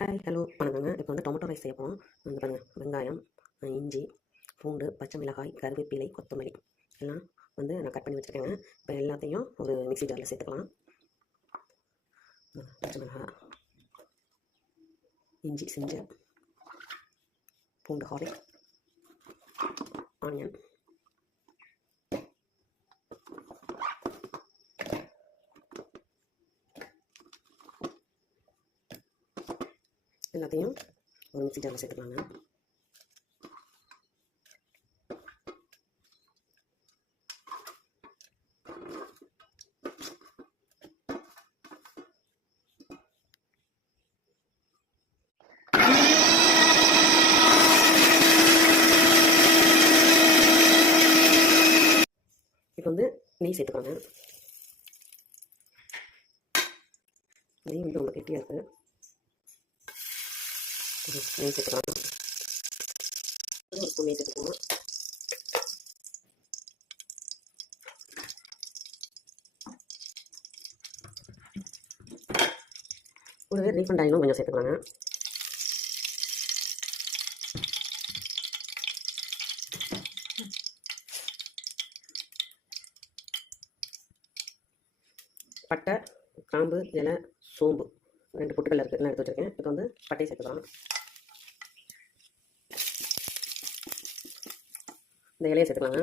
Hi hello வணக்கங்க. இப்போ வந்து டொமேட்டோ ரைஸ் செய்ய போகிறோம். வந்து பாருங்கள், வெங்காயம், இஞ்சி, பூண்டு, பச்சை மிளகாய், கருவேப்பிலை, கொத்தமல்லி எல்லாம் வந்து நான் கட் பண்ணி வச்சுருக்கேங்க. இப்போ எல்லாத்தையும் ஒரு மிக்ஸி ஜாரில் சேர்த்துக்கலாம். பச்சை மிளகாய், இஞ்சி செஞ்சு, பூண்டு ஹாரி, ஆனியன், எல்லாத்தையும் ஒரு மிக்ஸி ஜாரில் சேர்த்துக்கலாங்க. இப்போ வந்து நெய் சேர்த்துக்கோங்க. நெய் வந்து ரொம்ப கெட்டியாக இருக்குது. நெய் சேர்த்துக்கலாம். ஒரு ஸ்பூன் நெய் சேர்த்துக்கோங்க. ஒரு ரீஃபண்ட் ஆயிலும் கொஞ்சம் சேர்த்துக்கலாங்க. பட்டை, கிராம்பு, இலை, சோம்பு 2 பொட்டுக்கல்ல இருக்குது, எல்லாம் எடுத்து வச்சுருக்கேன். இப்போ வந்து பட்டையை சேர்த்துக்கலாம். இந்த இலையை சேர்த்துக்கலாங்க.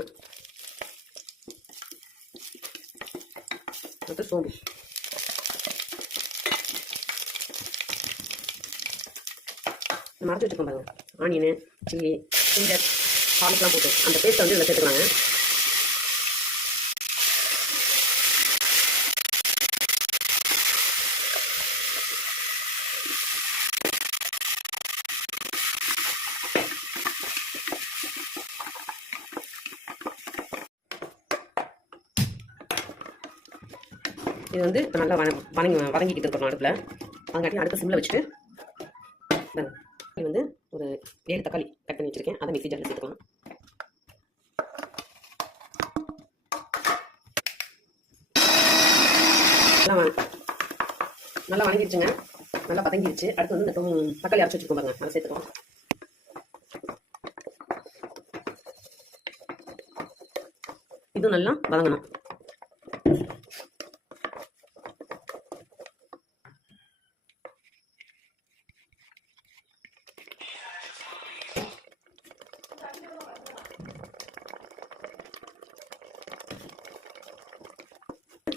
அடுத்து சோம்பு, மறைச்சி வச்சுக்கோங்க பாருங்க. ஆனியனு, சில்லி, ஜிஞ்சர், ஹார்லிக்லாம் போட்டு அந்த பேஸ்ட்டை வந்து இதில் சேர்த்துக்கலாங்க. இது வந்து இப்போ நல்லா வதங்கிக்கிட்டு இருக்கணும் அடுப்பில். அதுங்காட்டி அடுத்த சிம்மில் வச்சுட்டு இது வந்து ஒரு 7 தக்காளி கட் பண்ணி வச்சுருக்கேன். அதை மிக்ஸி ஜாரில் சேர்த்துக்கலாம். நல்லா வதங்கிடுச்சுங்க, நல்லா பதங்கிடுச்சு. அடுத்து வந்து இந்த தக்காளி அரைச்சி வச்சுருக்கோம் பாருங்க, அதை சேர்த்துக்கலாம். இதுவும் நல்லா வதங்கணும்.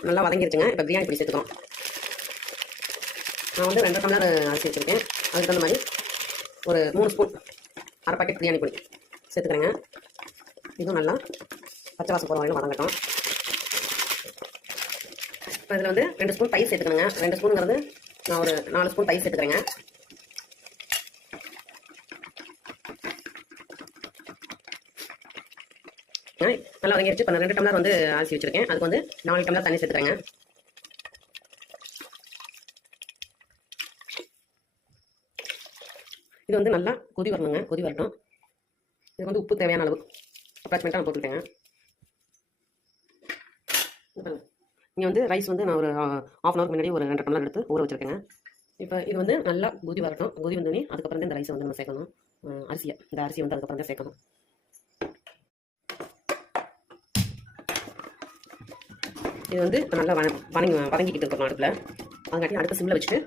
நல்லா வதங்கிடுச்சுங்க. இப்போ பிரியாணி பொடி சேர்த்துக்கிறோம். நான் வந்து 2 டம்ளர் அரிசி வச்சுருக்கேன். அதுக்கு தகுந்த மாதிரி ஒரு 3 ஸ்பூன், அரை பாக்கெட் பிரியாணி பொடி சேர்த்துக்கிறேங்க. இதுவும் நல்லா பச்சை வாசம் போகிற வரையும் வதங்கட்டும். இப்போ இதில் வந்து 2 ஸ்பூன் தயிர் சேர்த்துக்கணுங்க. 2 ஸ்பூனுங்கிறது நான் ஒரு 4 ஸ்பூன் தயிர் சேர்த்துக்கிறேங்க. நல்லா வதங்கிடுச்சு. இப்போ 2 டம்ளர் வந்து அரிசி வச்சுருக்கேன். அதுக்கு வந்து 4 டம்ளர் தண்ணி சேர்த்துக்கிறேங்க. இது வந்து நல்லா கொதி வரணுங்க. கொதி வரட்டும். இது வந்து உப்பு தேவையான அளவு அப்ராக்சிமேட்டாக நான் போட்டுக்கிட்டேங்க. இங்கே வந்து ரைஸ் வந்து நான் ஒரு ½ ஹவர் முன்னாடி ஒரு 2 டம்ளர் எடுத்து ஊற வச்சுருக்கேங்க. இப்போ இது வந்து நல்லா கொதி வரட்டும். கொதி வந்தோடனே அதுக்கப்புறம் இந்த ரைஸை வந்து நம்ம சேர்க்கணும். இந்த அரிசியை வந்து அதுக்கப்புறம் தான் சேர்க்கணும். இது வந்து இப்போ நல்லா வதங்கிக்கிட்டு இருக்கணும் அடுப்பில். அதுங்காட்டி அடுத்த சிம்மில் வச்சுட்டு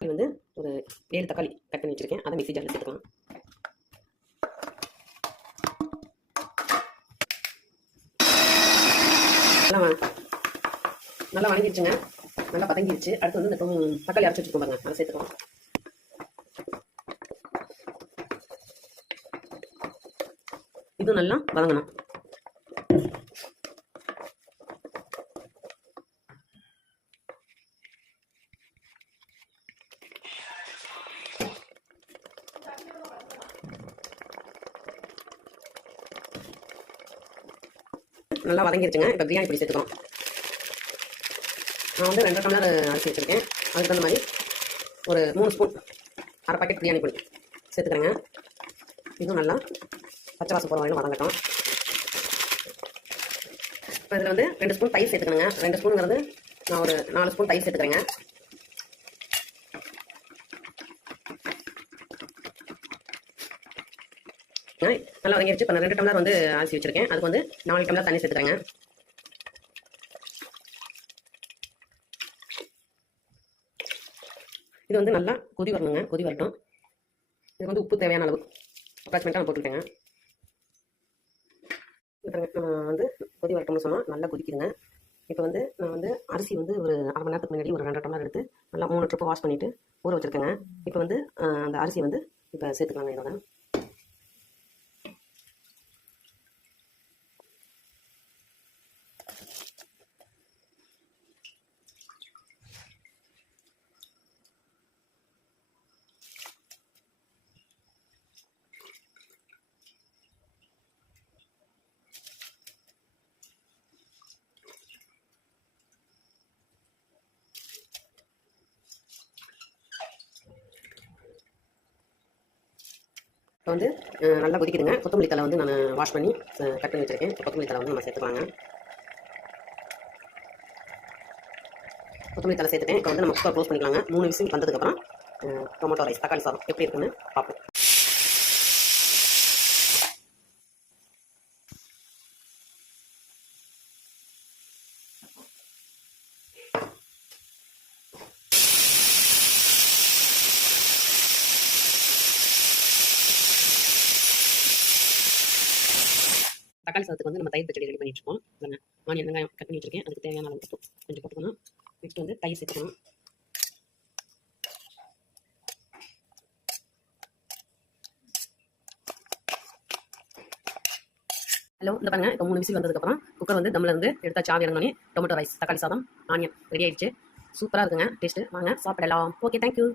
இது வந்து ஒரு 7 தக்காளி கட் பண்ணி வச்சுருக்கேன். அதை மிக்ஸி ஜாரில் சேர்த்துக்கலாம். நல்லா வதங்கிடுச்சுங்க, நல்லா பதங்கிடுச்சு. அடுத்து வந்து இந்த தக்காளி அரைச்சி வச்சுருக்கோம் பாருங்க, அதை சேர்த்துக்கலாம். இதுவும் நல்லா வதங்கணும். நல்லா வதங்கிடுச்சுங்க. இப்போ பிரியாணி பொடி சேர்த்துக்கிறோம். நான் வந்து 2 டம்ளர் அரிசி வச்சுருக்கேன். அதுக்கு தகுந்த மாதிரி ஒரு 3 ஸ்பூன், அரை பாக்கெட் பிரியாணி பொடி சேர்த்துக்கிறேங்க. இதுவும் நல்லா பச்சை வாசம் போகிற வரையும் வதங்கட்டும். இப்போ இதில் வந்து 2 ஸ்பூன் தயிர் சேர்த்துக்கணுங்க. 2 ஸ்பூனுங்கிறது நான் ஒரு 4 ஸ்பூன் தயிர் சேர்த்துக்கிறேங்க. வச்சுருக்கேன். நல்லா வதங்கிடுச்சு. இப்போ நான் 2 டம்ளர் வந்து அரிசி வச்சுருக்கேன். அதுக்கு வந்து 4 டம்ளர் தண்ணி சேர்த்துக்கிறேங்க. இது வந்து நல்லா கொதி வரணுங்க. கொதி வரட்டும். இதுக்கு வந்து உப்பு தேவையான அளவு அப்ராக்சிமேட்டாக நான் போட்டுருக்கேங்க. வந்து கொதி வரட்டும்னு சொன்னால் நல்லா கொதிக்குதுங்க. இப்போ வந்து நான் வந்து அரிசி வந்து ஒரு 1/2 மணி நேரத்துக்கு முன்னாடி ஒரு 2 டம்ளர் எடுத்து நல்லா 3 ட்ரிப்பு வாஷ் பண்ணிவிட்டு ஊற வச்சுருக்கேங்க. இப்போ வந்து அந்த அரிசி வந்து இப்போ சேர்த்துக்கலாங்க இதோட. இப்போ வந்து நல்லா கொதிக்குதுங்க. கொத்தமல்லி தலை வந்து நான் வாஷ் பண்ணி கட் பண்ணி வச்சுருக்கேன். கொத்தமல்லி தலை வந்து நம்ம சேர்த்துக்கலாங்க. கொத்தமல்லி தலை சேர்த்துட்டேன். இப்போ வந்து நம்ம குக்கர் க்ளோஸ் பண்ணிக்கலாங்க. 3 விசில் வந்ததுக்கப்புறம் டொமேட்டோ ரைஸ் தக்காளி சாதம் எப்படி இருக்குன்னு பார்ப்போம். தக்காளி சாதத்துக்கு வந்து நம்ம தயிர் பச்சடி ரெடி பண்ணிட்டு இருக்கோம். ஆனியன் வெங்காயம் கட் பண்ணி வச்சிருக்கேன். அதுக்கு தேவையான அளவு உப்பு கொஞ்சம் போட்டுக்கணும். நெக்ஸ்ட் வந்து தயிர் சேர்த்துக்கணும். ஹலோ, இந்த பாருங்க. இப்போ 3 விசில் வந்ததுக்கப்புறம் குக்கர் வந்து தம்மில் இருந்து எடுத்தா சாவி இறங்கினோடனே டொமேட்டோ ரைஸ் தக்காளி சாதம் ஆனியன் ரெடி ஆயிடுச்சு. சூப்பராக இருக்குங்க டேஸ்ட்டு. வாங்க சாப்பிடலாம். Okay, thank you.